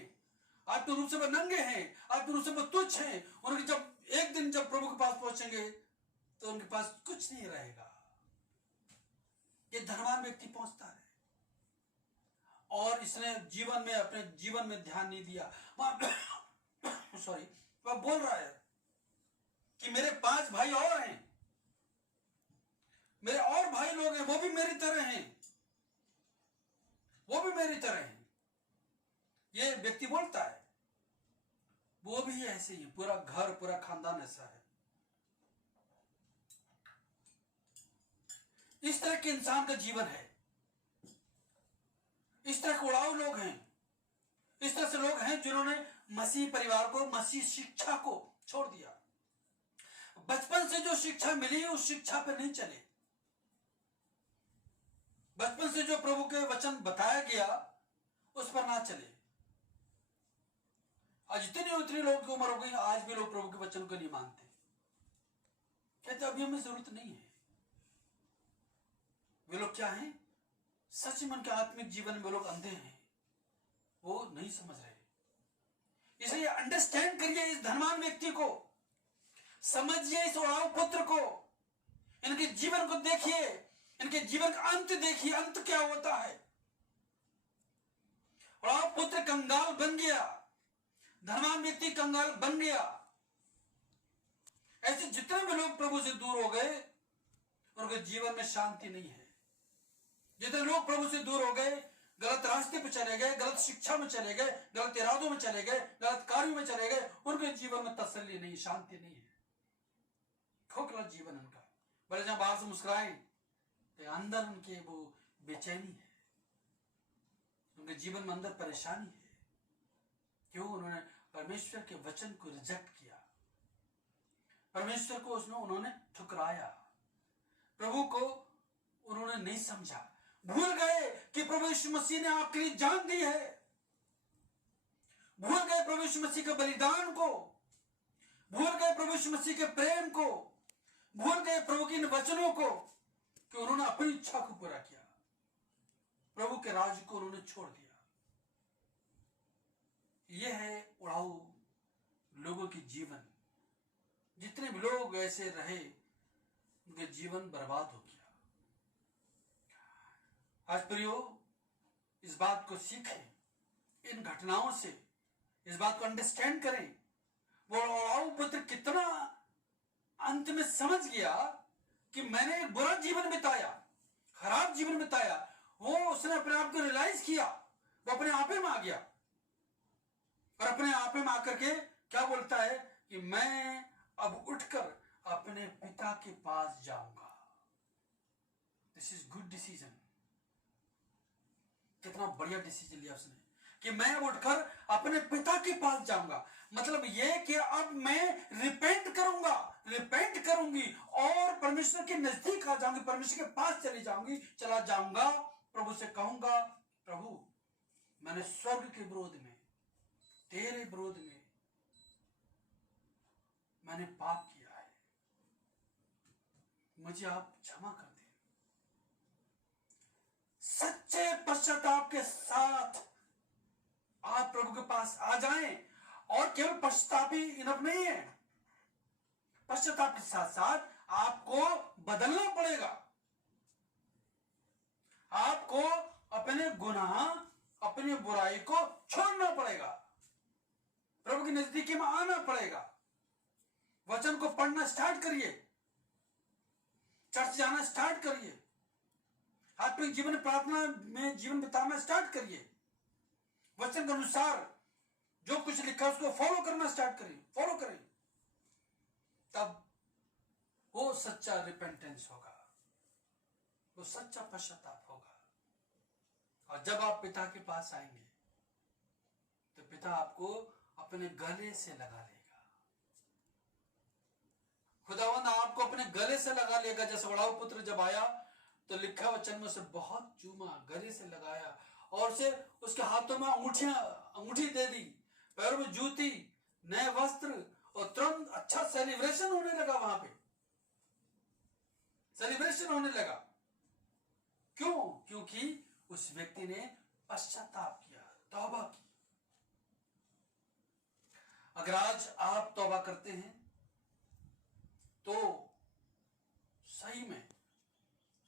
आत्मिक रूप से वो नंगे हैं, आत्मिक रूप से वो तुच्छ हैं। उनके जब एक दिन जब प्रभु के पास पहुंचेंगे तो उनके पास कुछ नहीं रहेगा। ये धनवान व्यक्ति पहुंचता है और इसने जीवन में, अपने जीवन में ध्यान नहीं दिया। सॉरी, वह बोल रहा है कि मेरे 5 भाई और हैं, मेरे और भाई लोग हैं, वो भी मेरी तरह हैं, वो भी मेरी तरह हैं। ये व्यक्ति बोलता है, वो भी ऐसे ही, पूरा घर, पूरा खानदान ऐसा है। इस तरह के इंसान का जीवन है, इस तरह के उड़ाऊ लोग हैं, इस तरह से लोग हैं जिन्होंने मसीह परिवार को, मसीह शिक्षा को छोड़ दिया। बचपन से जो शिक्षा मिली उस शिक्षा पर नहीं चले, बचपन से जो प्रभु के वचन बताया गया उस पर ना चले। आज उतनी लोगों की उम्र हो गई, आज भी लोग प्रभु के वचन को नहीं मानते, कहते अभी हमें जरूरत नहीं है। वे लोग क्या हैं? सच में उनके आत्मिक जीवन में लोग अंधे हैं, वो नहीं समझ रहे। इसलिए अंडरस्टैंड करिए इस धनवान व्यक्ति को, समझिए इस उड़ाऊ पुत्र को, इनके जीवन को देखिए, इनके जीवन का अंत देखिए, अंत क्या होता है। उड़ाऊ पुत्र कंगाल बन गया, धनवान व्यक्ति कंगाल बन गया। ऐसे जितने भी लोग प्रभु से दूर हो गए उनके जीवन में शांति नहीं है। जितने लोग प्रभु से दूर हो गए, गलत रास्ते पर चले गए, गलत शिक्षा में चले गए, गलत इरादों में चले गए, गलत कार्यों में चले गए, उनके जीवन में तसल्ली नहीं, शांति नहीं है, खोखला जीवन उनका। भले जहां बाहर से मुस्कुराए तो अंदर उनके वो बेचैनी है, उनके जीवन में अंदर परेशानी है। क्यों? उन्होंने परमेश्वर के वचन को रिजेक्ट किया, परमेश्वर को उसमें उन्होंने ठुकराया, प्रभु को उन्होंने नहीं समझा, भूल गए कि प्रभु यीशु मसीह ने आपके लिए जान दी है, भूल गए प्रभु यीशु मसीह के बलिदान को, भूल गए प्रभु यीशु मसीह के प्रेम को, भूल गए प्रभु के इन वचनों को कि उन्होंने अपनी इच्छा को पूरा किया, प्रभु के राज्य को उन्होंने छोड़ दिया। यह है उड़ाऊ लोगों की जीवन। जितने भी लोग ऐसे रहे उनके जीवन बर्बाद हो गया। आज प्रियो, इस बात को सीखें, इन घटनाओं से इस बात को अंडरस्टैंड करें। वो उड़ाऊ पुत्र कितना अंत में समझ गया कि मैंने एक बुरा जीवन बिताया, खराब जीवन बिताया। वो उसने अपने आप को रियलाइज किया, वो अपने आपे में आ गया और अपने आपे में आकर के क्या बोलता है कि मैं अब उठकर अपने पिता के पास जाऊंगा। This is good decision. कितना बढ़िया डिसीजन लिया उसने कि मैं अब उठकर अपने पिता के पास जाऊंगा। मतलब यह कि अब मैं रिपेंट करूंगा, रिपेंट करूंगी और परमेश्वर के नजदीक आ जाऊंगी, परमेश्वर के पास चला जाऊंगा। प्रभु से कहूंगा, प्रभु मैंने स्वर्ग के विरोध में, तेरे विरोध में मैंने पाप किया है, मुझे आप क्षमा कर दें। सच्चे पश्चाताप के साथ आप प्रभु के पास आ जाएं। और केवल पश्चाताप ही इनफ नहीं है, पश्चाताप के साथ साथ आपको बदलना पड़ेगा। आपको अपने गुनाह, अपनी बुराई को छोड़ना पड़ेगा, प्रभु की नजदीकी में आना पड़ेगा। वचन को पढ़ना स्टार्ट करिए, चर्च जाना स्टार्ट करिए, आत्मिक जीवन प्रार्थना में जीवन बिताना स्टार्ट करिए। वचन के अनुसार जो कुछ लिखा है उसको फॉलो करना स्टार्ट करिए, फॉलो करें। तब वो सच्चा रिपेंटेंस होगा, वो सच्चा पश्चाताप होगा। और जब आप पिता के पास आएंगे तो पिता आपको अपने गले से लगा लेगा। खुदावंद आपको अपने गले से लगा लेगा। जैसे उड़ाऊ पुत्र जब आया तो लिखा वचन में उसे बहुत चूमा, गले से लगाया और उसे उसके हाथों में अंगूठी दे दी, पैरों में जूती, नए वस्त्र, और तुरंत अच्छा सेलिब्रेशन होने लगा। वहां पे सेलिब्रेशन होने लगा। क्यों? क्योंकि उस व्यक्ति ने पश्चाताप किया, तौबा की। अगर आज आप तौबा करते हैं तो सही में,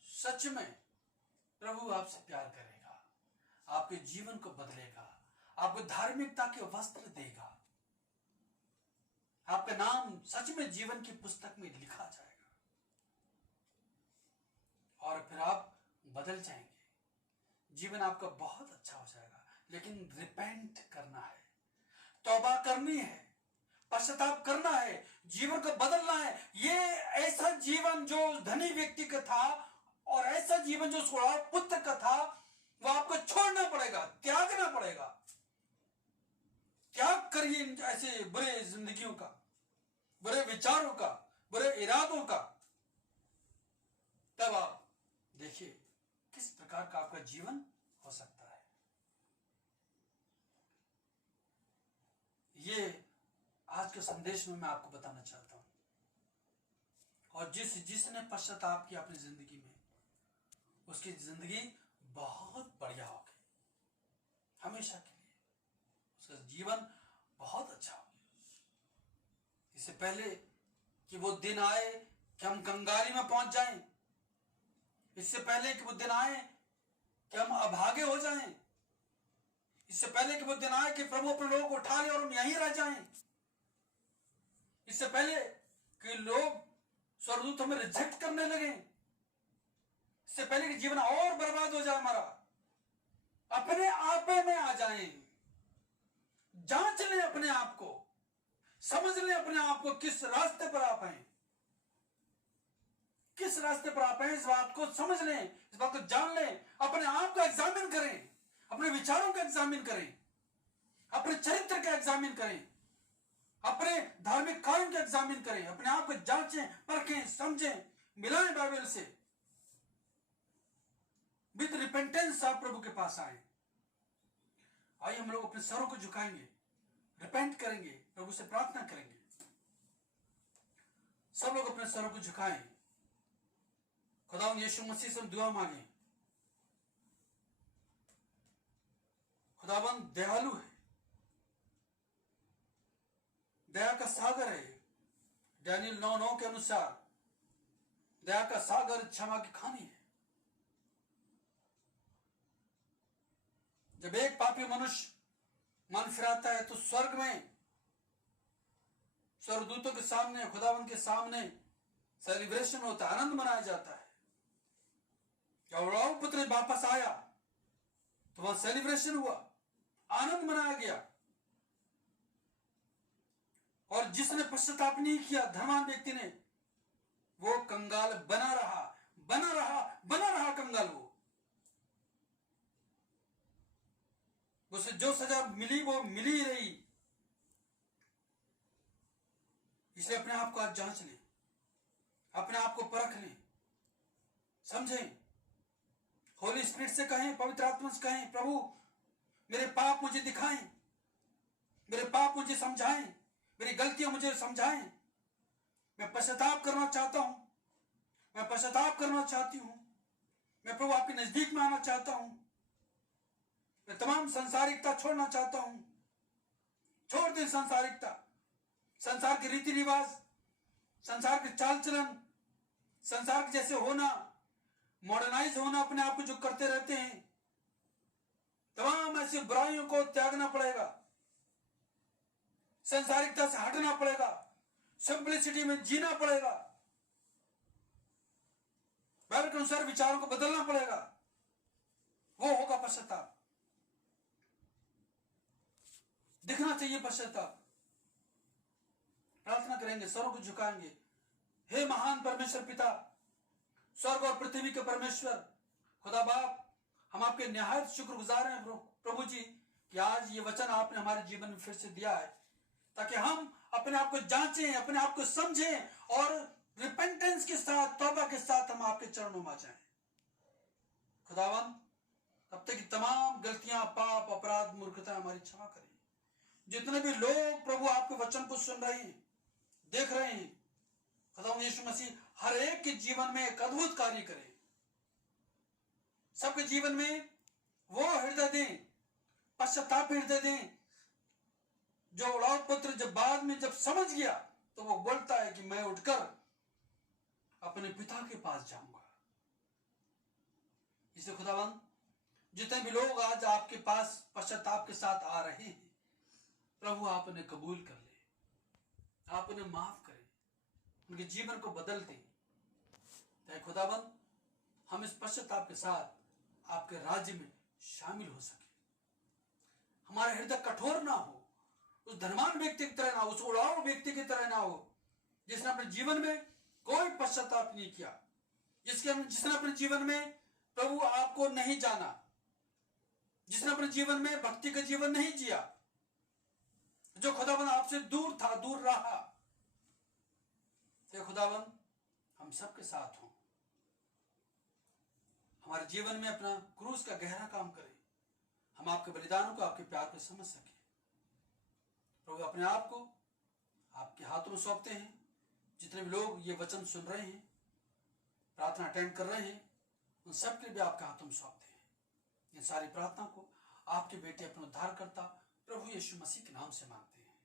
सच में प्रभु आपसे प्यार करेगा, आपके जीवन को बदलेगा, आपको धार्मिकता के वस्त्र देगा, आपका नाम सच में जीवन की पुस्तक में लिखा जाएगा और फिर आप बदल जाएंगे। जीवन आपका बहुत अच्छा हो जाएगा। लेकिन रिपेंट करना है, तौबा करनी है, पश्चाताप करना है, जीवन को बदलना है। ये ऐसा जीवन जो धनी व्यक्ति का था और ऐसा जीवन जो उड़ाऊ पुत्र का था, वो आपको छोड़ना पड़ेगा, त्यागना पड़ेगा। त्याग करिए ऐसे बुरे जिंदगियों का, बुरे विचारों का, बुरे इरादों का। तब आप देखिए किस प्रकार का आपका जीवन हो सकता है। ये आज के संदेश में मैं आपको बताना चाहता हूं। और जिसने पश्चाताप किया अपनी जिंदगी में, उसकी जिंदगी बहुत बढ़िया हो गई, हमेशा के लिए उसका जीवन बहुत अच्छा हो गया। इससे पहले कि वो दिन आए कि हम कंगाली में पहुंच जाएं, इससे पहले कि वो दिन आए कि हम अभागे हो जाएं, इससे पहले कि वो दिन आए कि प्रभु अपने लोगों को उठा ले और हम यहीं रह जाएं, इससे पहले कि लोग स्वर्गदूत हमें रिजेक्ट करने लगे, इससे पहले कि जीवन और बर्बाद हो जाए हमारा, अपने आपे में आ जाएं, जांच लें अपने आप को, समझ लें अपने आप को किस रास्ते पर आप हैं, किस रास्ते पर आप हैं। इस बात को समझ लें, इस बात को जान लें, अपने आप का एग्जामिन करें, अपने विचारों का एग्जामिन करें, अपने चरित्र का एग्जामिन करें, अपने धार्मिक कार्यों का एग्जामिन करें, अपने आप को जांचें, परखें, समझें, मिलाएं बाइबल से। विद रिपेंटेंस आप प्रभु के पास आए। आइए हम लोग अपने सरों को झुकाएंगे, रिपेंट करेंगे, प्रभु से प्रार्थना करेंगे। सब लोग अपने सरों को झुकाएं, खुदावंद यीशु मसीह से दुआ मांगे। खुदावंद दयालु है, दया का सागर है। दानियल 9:9 के अनुसार दया का सागर क्षमा की खानी है। जब एक पापी मनुष्य मन फिराता है तो स्वर्ग में स्वर्गदूतों के सामने, खुदावंद के सामने सेलिब्रेशन होता है, आनंद मनाया जाता है। जब पुत्र वापस आया तो वहां सेलिब्रेशन हुआ, आनंद मनाया गया। और जिसने पश्चाताप नहीं किया, धनवान व्यक्ति ने, वो कंगाल बना रहा कंगाल। उसे जो सजा मिली वो मिली ही रही। इसलिए अपने आप को आज जांच लें, अपने आप को परख लें, समझें। होली स्पिरिट से कहें, पवित्र आत्मा से कहें, प्रभु मेरे पाप मुझे दिखाएं, मेरे पाप मुझे समझाएं, मेरी गलतियां मुझे समझाएं। मैं पश्चाताप करना चाहता हूं, मैं पश्चाताप करना चाहती हूं। मैं प्रभु आपके नजदीक में आना चाहता हूं। मैं तमाम संसारिकता छोड़ना चाहता हूं। छोड़ दें संसारिकता, संसार के रीति रिवाज, संसार के चाल चलन, संसार के जैसे होना, मॉडर्नाइज होना, अपने आप को जो करते रहते हैं, तमाम ऐसी बुराइयों को त्यागना पड़ेगा, संसारिकता से हटना पड़ेगा, सिंपलिसिटी में जीना पड़ेगा, बाइबल के अनुसार विचारों को बदलना पड़ेगा। वो होगा पश्चाताप। दिखना चाहिए पश्चाताप। प्रार्थना करेंगे, सरों को झुकाएंगे। हे महान परमेश्वर पिता, स्वर्ग और पृथ्वी के परमेश्वर, खुदा बाप, हम आपके निहायत शुक्रगुजार हैं प्रभु जी कि आज ये वचन आपने हमारे जीवन में फिर से दिया है, ताकि हम अपने आप को जांचें, अपने आप को समझें और रिपेंटेंस के साथ, तौबा के साथ हम आपके चरणों में आ जाएं। खुदावन, तब तक की तमाम गलतियां, पाप, अपराध, मूर्खता हमारी क्षमा करें। जितने भी लोग प्रभु आपके वचन को सुन रहे हैं, देख रहे हैं, खुदावंद यीशु मसीह हर एक के जीवन में एक अद्भुत कार्य करे। सबके जीवन में वो हृदय दें, पश्चाताप हृदय दें, जो औलाद पुत्र जब बाद में जब समझ गया तो वो बोलता है कि मैं उठकर अपने पिता के पास जाऊंगा। इसलिए खुदावंद, जितने भी लोग आज आपके पास पश्चाताप के साथ आ रहे हैं, प्रभु आप उन्हें कबूल कर ले, आप उन्हें माफ करें, उनके जीवन को बदल दें। खुदावंद, हम इस पश्चाताप के साथ आपके राज्य में शामिल हो सके। हमारा हृदय कठोर ना हो, उस धनवान व्यक्ति की तरह ना हो, उस उड़ाऊ व्यक्ति की तरह ना हो जिसने अपने जीवन में कोई पश्चाताप नहीं किया, जिसने अपने जीवन में प्रभु आपको नहीं जाना, जिसने अपने जीवन में भक्ति का जीवन नहीं जिया, जो खुदावंद आपसे दूर था, दूर रहा। खुदावंद, हम सबके साथ हों, हमारे जीवन में अपना क्रूस का गहरा काम करें, हम आपके बलिदानों को, आपके प्यार को समझ सके। प्रभु, अपने आप को आपके हाथों में सौंपते हैं। जितने भी लोग ये वचन सुन रहे हैं, प्रार्थना अटेंड कर रहे हैं, उन सब के लिए भी आपके हाथों में सौंपते हैं। इन सारी प्रार्थना को आपके बेटे, अपने उद्धारकर्ता प्रभु यीशु मसीह के नाम से मांगते हैं,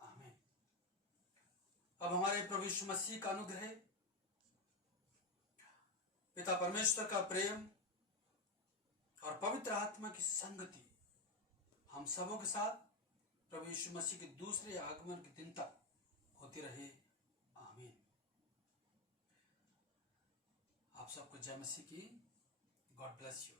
आमीन। अब हमारे प्रभु यीशु मसीह का अनुग्रह, पिता परमेश्वर का प्रेम और पवित्र आत्मा की संगति हम सबों के साथ प्रभु यीशु मसीह के दूसरे आगमन के दिन तक होती रहे, आमीन। आप सबको जय मसीह की। God bless you.